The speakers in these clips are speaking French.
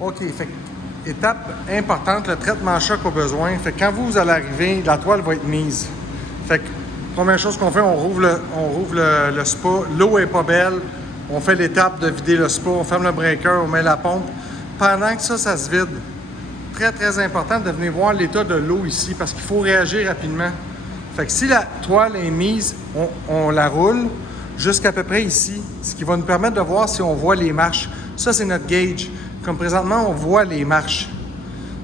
OK, fait que, étape importante, le traitement choc au besoin. Fait que quand vous allez arriver, la toile va être mise. Fait que, première chose qu'on fait, on rouvre le spa. L'eau est pas belle. On fait l'étape de vider le spa. On ferme le breaker, on met la pompe. Pendant que ça se vide, très, très important de venir voir l'état de l'eau ici parce qu'il faut réagir rapidement. Fait que si la toile est mise, on la roule jusqu'à peu près ici, ce qui va nous permettre de voir si on voit les marches. Ça, c'est notre gauge. Comme présentement, on voit les marches.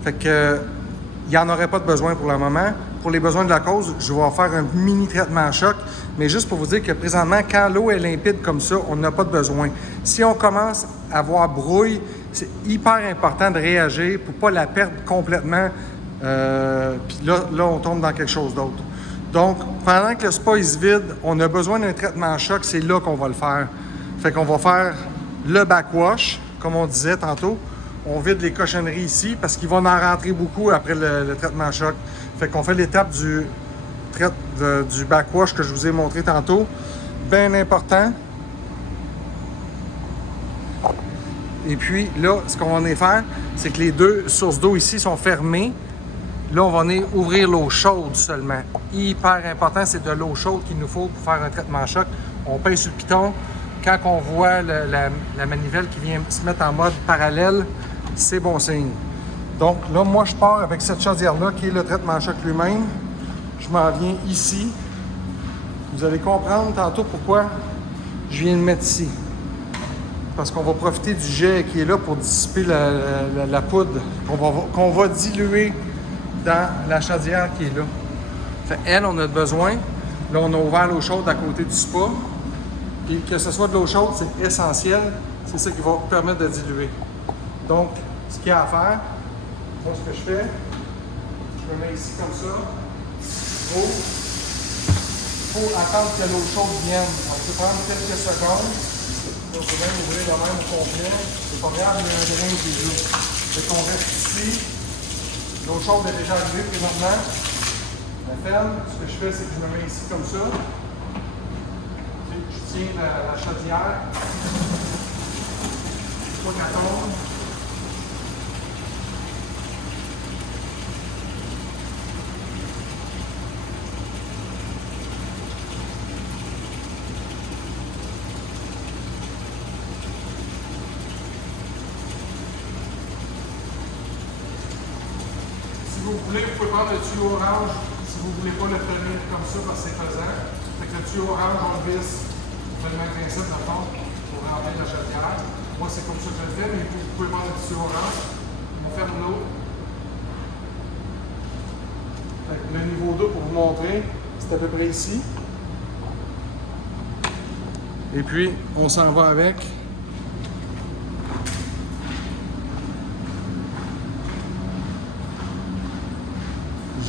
Fait que il n'y en aurait pas de besoin pour le moment. Pour les besoins de la cause, je vais faire un mini traitement à choc. Mais juste pour vous dire que présentement, quand l'eau est limpide comme ça, on n'a pas de besoin. Si on commence à voir brouille, c'est hyper important de réagir pour ne pas la perdre complètement. Puis là, on tombe dans quelque chose d'autre. Donc, pendant que le spa il se vide, on a besoin d'un traitement à choc, c'est là qu'on va le faire. Fait qu'on va faire le backwash, comme on disait tantôt. On vide les cochonneries ici parce qu'il va en rentrer beaucoup après le traitement à choc. Fait qu'on fait l'étape du backwash que je vous ai montré tantôt. Bien important. Et puis là, ce qu'on va venir faire, c'est que les deux sources d'eau ici sont fermées. Là, on va venir ouvrir l'eau chaude seulement. Hyper important, c'est de l'eau chaude qu'il nous faut pour faire un traitement à choc. On pèse sur le piton. Quand on voit la manivelle qui vient se mettre en mode parallèle, c'est bon signe. Donc là, moi, je pars avec cette chaudière-là qui est le traitement à choc lui-même. Je m'en viens ici. Vous allez comprendre tantôt pourquoi je viens le mettre ici. Parce qu'on va profiter du jet qui est là pour dissiper la poudre qu'on va diluer dans la chaudière qui est là. Fait, elle, on a besoin. Là, on a ouvert l'eau chaude à côté du spa. Et que ce soit de l'eau chaude, c'est essentiel. C'est ça qui va permettre de diluer. Donc, ce qu'il y a à faire, moi, ce que je fais, je me mets ici comme ça. Il faut attendre que l'eau chaude vienne. On peut prendre quelques secondes. On peut même ouvrir le même au complet. C'est pas grave, il y a un drain qui est là. Fait qu'on reste ici. L'eau chaude est déjà arrivée présentement. La ferme. Ce que je fais, c'est que je me mets ici comme ça. Je tiens la chaudière. Faut qu'elle tombe. Si vous voulez, vous pouvez prendre le tuyau orange. Si vous ne voulez pas le tenir comme ça parce que c'est pesant. Fait que le tuyau orange, on le visse. On fait le même principe dans le fond pour remplir la chaudière. Moi, c'est comme ça que je le fais, mais vous pouvez prendre le tuyau orange. On ferme l'eau. Le niveau d'eau, pour vous montrer, c'est à peu près ici. Et puis, on s'en va avec.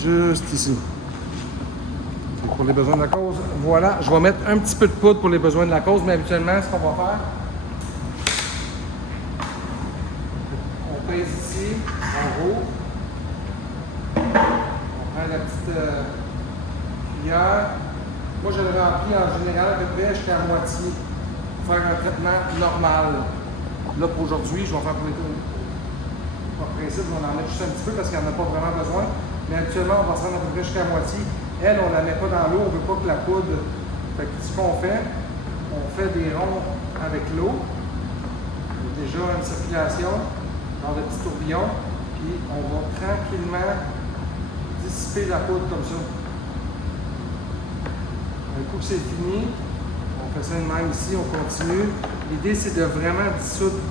Juste ici. Pour les besoins de la cause, voilà. Je vais mettre un petit peu de poudre pour les besoins de la cause, mais habituellement, ce qu'on va faire, on pèse ici, en haut. On prend la petite cuillère. Moi, je le remplis en général à peu près jusqu'à moitié pour faire un traitement normal. Là, pour aujourd'hui, je vais faire pour les tours. Par principe, on en met juste un petit peu parce qu'il n'y en a pas vraiment besoin. Mais actuellement, on va se rendre à peu près jusqu'à moitié. Elle, on ne la met pas dans l'eau, on ne veut pas que la poudre. Fait que ce qu'on fait, on fait des ronds avec l'eau. Déjà une circulation dans le petit tourbillon. Puis on va tranquillement dissiper la poudre comme ça. Un coup que c'est fini, on fait ça de même ici, on continue. L'idée, c'est de vraiment dissoudre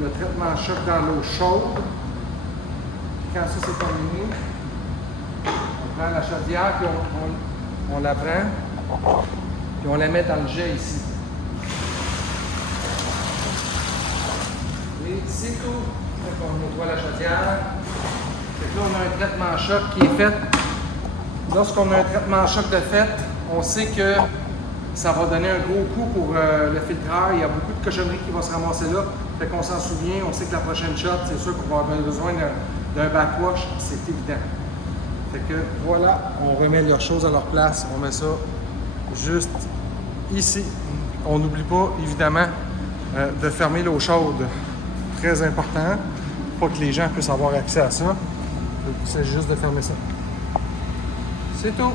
le traitement à choc dans l'eau chaude. Puis quand ça c'est terminé, on prend la chaudière, puis on la prend, puis on la met dans le jet ici. Et c'est tout. Donc on nettoie la chaudière. Fait que là, on a un traitement à choc qui est fait. Lorsqu'on a un traitement à choc de fait, on sait que ça va donner un gros coup pour le filtreur. Il y a beaucoup de cochonneries qui vont se ramasser là. Fait qu'on s'en souvient, on sait que la prochaine shot, c'est sûr qu'on va avoir besoin d'un backwash, c'est évident. Fait que voilà, on remet leurs choses à leur place. On met ça juste ici. On n'oublie pas, évidemment, de fermer l'eau chaude. très important pour que les gens puissent avoir accès à ça. Il s'agit juste de fermer ça. C'est tout.